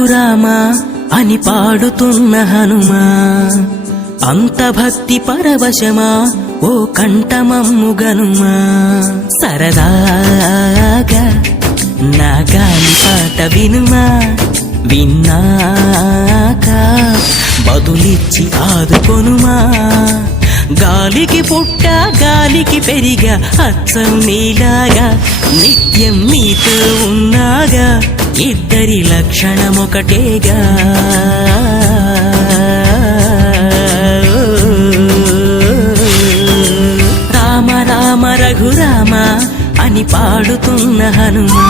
రఘురామ అని పాడుతున్న హనుమా, అంత భక్తి పరవశమా ఓ కంఠమమ్ము గనుమా. సరదాగా నా గాలి పాట వినుమా, విన్నాక బదులిచ్చి ఆదుకొనుమా. గాలికి పుట్ట గాలికి పెరిగా అచ్చం నీలాగా, నిత్యం నీతో ఉన్నాగా ఇద్దరి లక్షణమొకటేగా. రామ రామ రఘురామ అని పాడుతున్న హనుమా,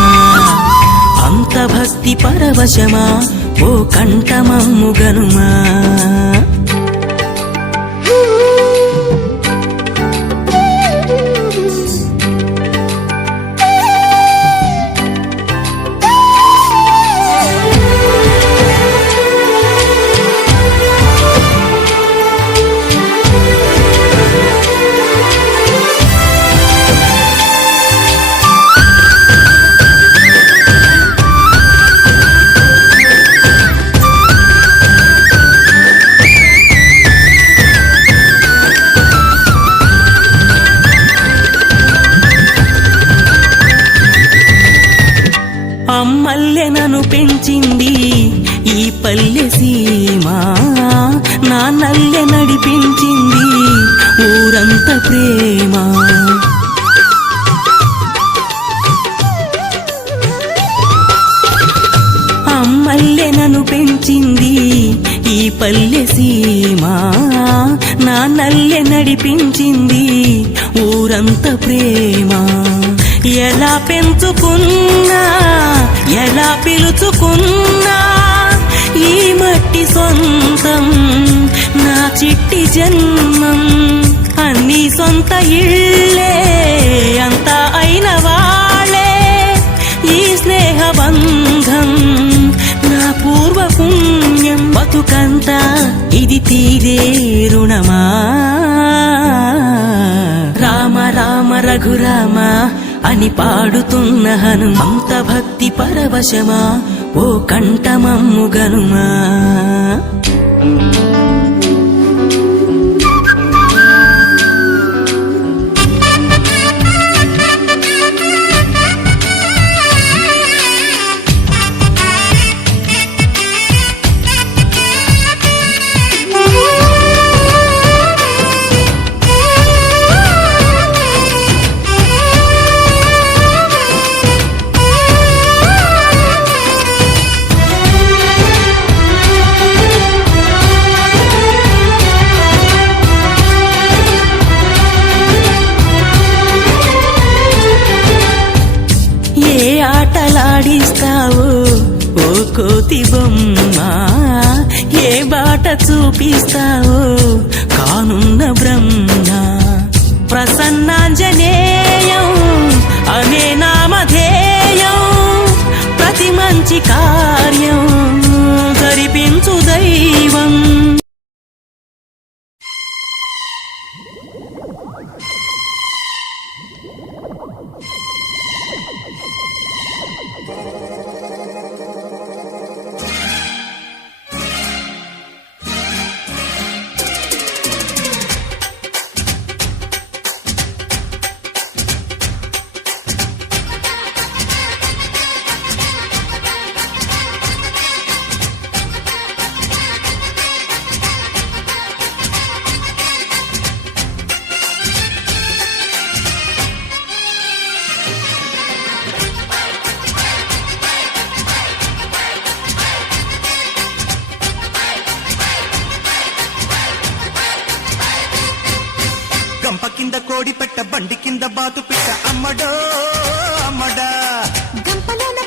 అంత భక్తి పరవశమా ఓ కంఠమమ్ము గనుమా. అమ్మల్లె నన్ను పెంచింది ఈ పల్లె సీమ, నాన్నల్లె నడిపించింది ఊరంత ప్రేమ. అమ్మల్లె నన్ను పెంచింది ఈ పల్లె సీమ, నాన్నల్లె నడిపించింది ఊరంత ప్రేమ. ఎలా పెంచుకున్నా ఎలా పిలుచుకున్నా ఈ మట్టి సొంతం నా చిట్టి జన్మం. అన్ని సొంత ఇళ్ళే అంతా అయిన వాళ్ళే ఈ స్నేహ బంధం నా పూర్వ పుణ్యం. బతుకంతా ఇది తీరే రుణమా. రామ రామ రఘురామ అని పాడుతున్న హనుమంత భక్తి పరవశమా ఓ కంఠమమ్ము గనుమా. ఆటలాడిస్తావు ఓ కోతి బొమ్మ, ఏ బాట చూపిస్తావు కానున్న బ్రహ్మ. ప్రసన్నాంజనేయం అనే నామధేయం ప్రతి మంచి కార్యం జరిపించు దైవం. గంప కింద కోడి పెట్ట బండి కింద బాతు పిట్ట అమ్మడో అమ్మడా. గంపలోన